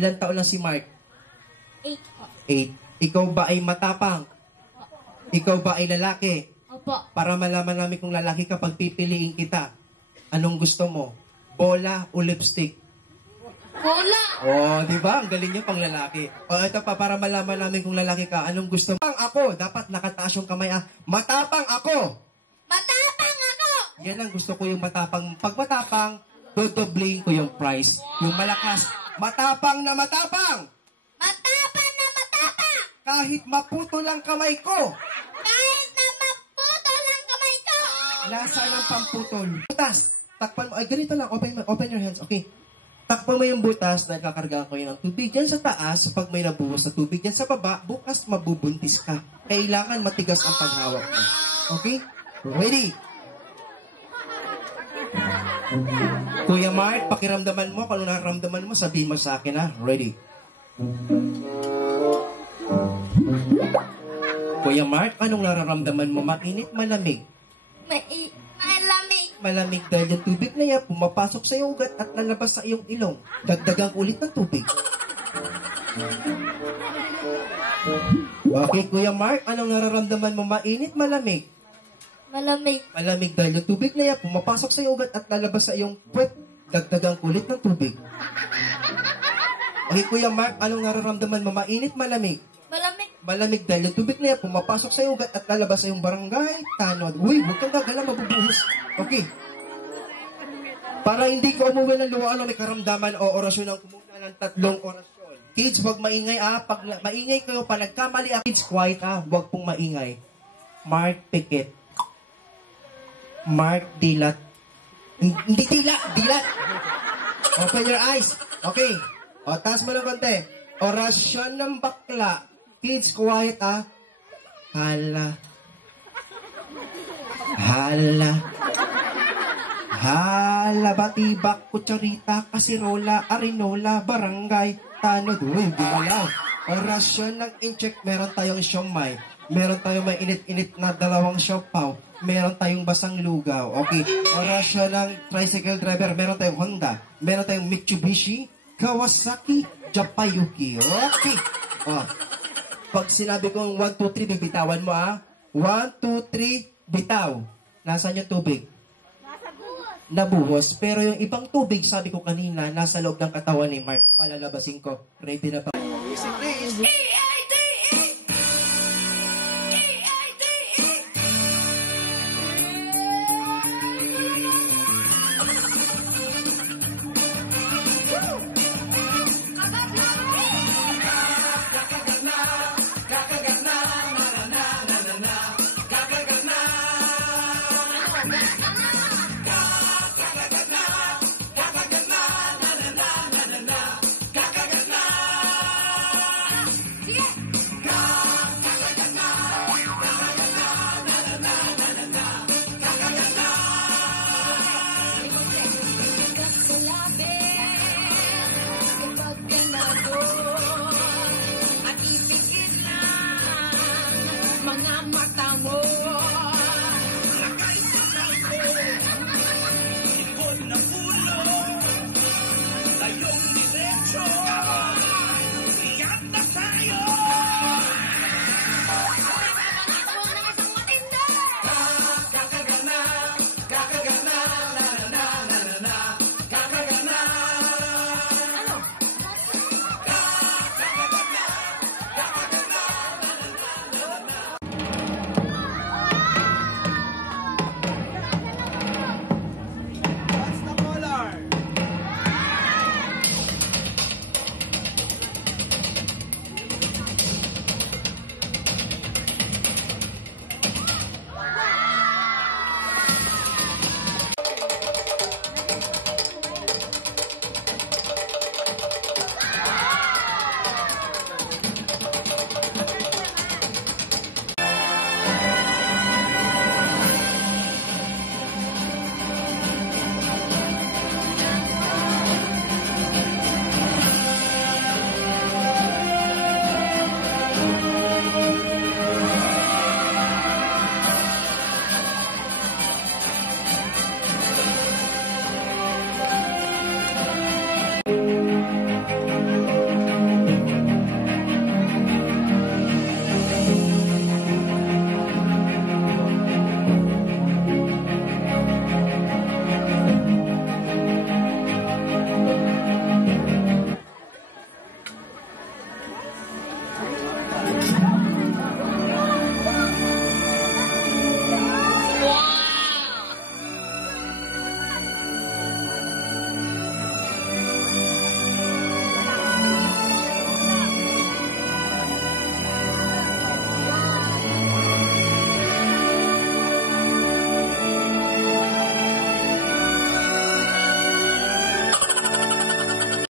Ilan taon lang si Mark? 8 po. 8. Ikaw ba ay matapang? Ikaw ba ay lalaki? Opo. Para malaman namin kung lalaki ka pag pipiliin kita. Anong gusto mo? Bola o lipstick? Bola. Oh, di ba? Ang galing niya pang lalaki. O, ito pa, para malaman namin kung lalaki ka. Anong gusto mo? Ako, dapat nakataas yung kamay. Matapang ako! Matapang ako! Yan ang gusto ko, yung matapang. Pag matapang, dodoblein ko yung price. Yung malakas. Matapang na matapang! Matapang na matapang! Kahit maputo lang kamay ko. Kahit na maputol ang kamay ko! Nasaan ang pamputol? Butas! Takpan mo. Ay, ganito lang. Open your hands. Okay. Takpan mo yung butas dahil kakargaan ko yun ng tubig. Yan sa taas, pag may nabuhos sa tubig. Yan sa baba, bukas mabubuntis ka. Kailangan matigas ang paghawak mo. Okay? Ready? Kuya Mark, pakiramdaman mo. Kung nararamdaman mo, sabihin mo sa akin, ha? Ready? Kuya Mark, anong nararamdaman mo? Mainit, malamig? Malamig. Malamig dahil yung tubig na yan, pumapasok sa iyong ugat at lalabas sa iyong ilong. Dagdagang ulit ng tubig. Okay, Kuya Mark, anong nararamdaman mo? Mainit, malamig? Malamig. Malamig dahil yung tubig na yan, pumapasok sa iyong ugat at lalabas sa iyong puwet. Dagdagang ulit ng tubig. Okay, Kuya Mark, anong nararamdaman mo? Mainit, malamig? Malamig. Malamig dahil yung tubig na yan, pumapasok sa iyong ugat at lalabas sa iyong barangay, tanod. Uy, huwag kang gagala, mabubuhos. Okay. Para hindi ka umuwi ng luha, may karamdaman o orasyon ang kumuna ng 3 orasyon. Kids, huwag maingay Pag maingay kayo, pa nagkamali kids, quiet huwag pong maingay. Mark Pikit. Mark Dilat. Hindi dilat. Open your eyes. Okay. O, taas mo ng konti. Orasyon ng bakla. Kids, quiet Hala. Batibak, kutsarita, kasirola, arinola, barangay, tanod. Uy, gumalaw. Orasyon ng incheck, meron tayong siomay. Meron tayong may init-init na 2 siopaw. Meron tayong basang lugaw. Okay. Orasyon ng tricycle driver, meron tayong Honda. Meron tayong Mitsubishi, Kawasaki, Japayuki. Okay. Pag sinabi kong 1, 2, 3, bibitawan mo 1, 2, 3, bitaw. Nasaan yung tubig? Nabuhos. Pero yung ibang tubig, sabi ko kanina, nasa loob ng katawan ni Mark. Palalabasin ko. Ready na pa? Music please.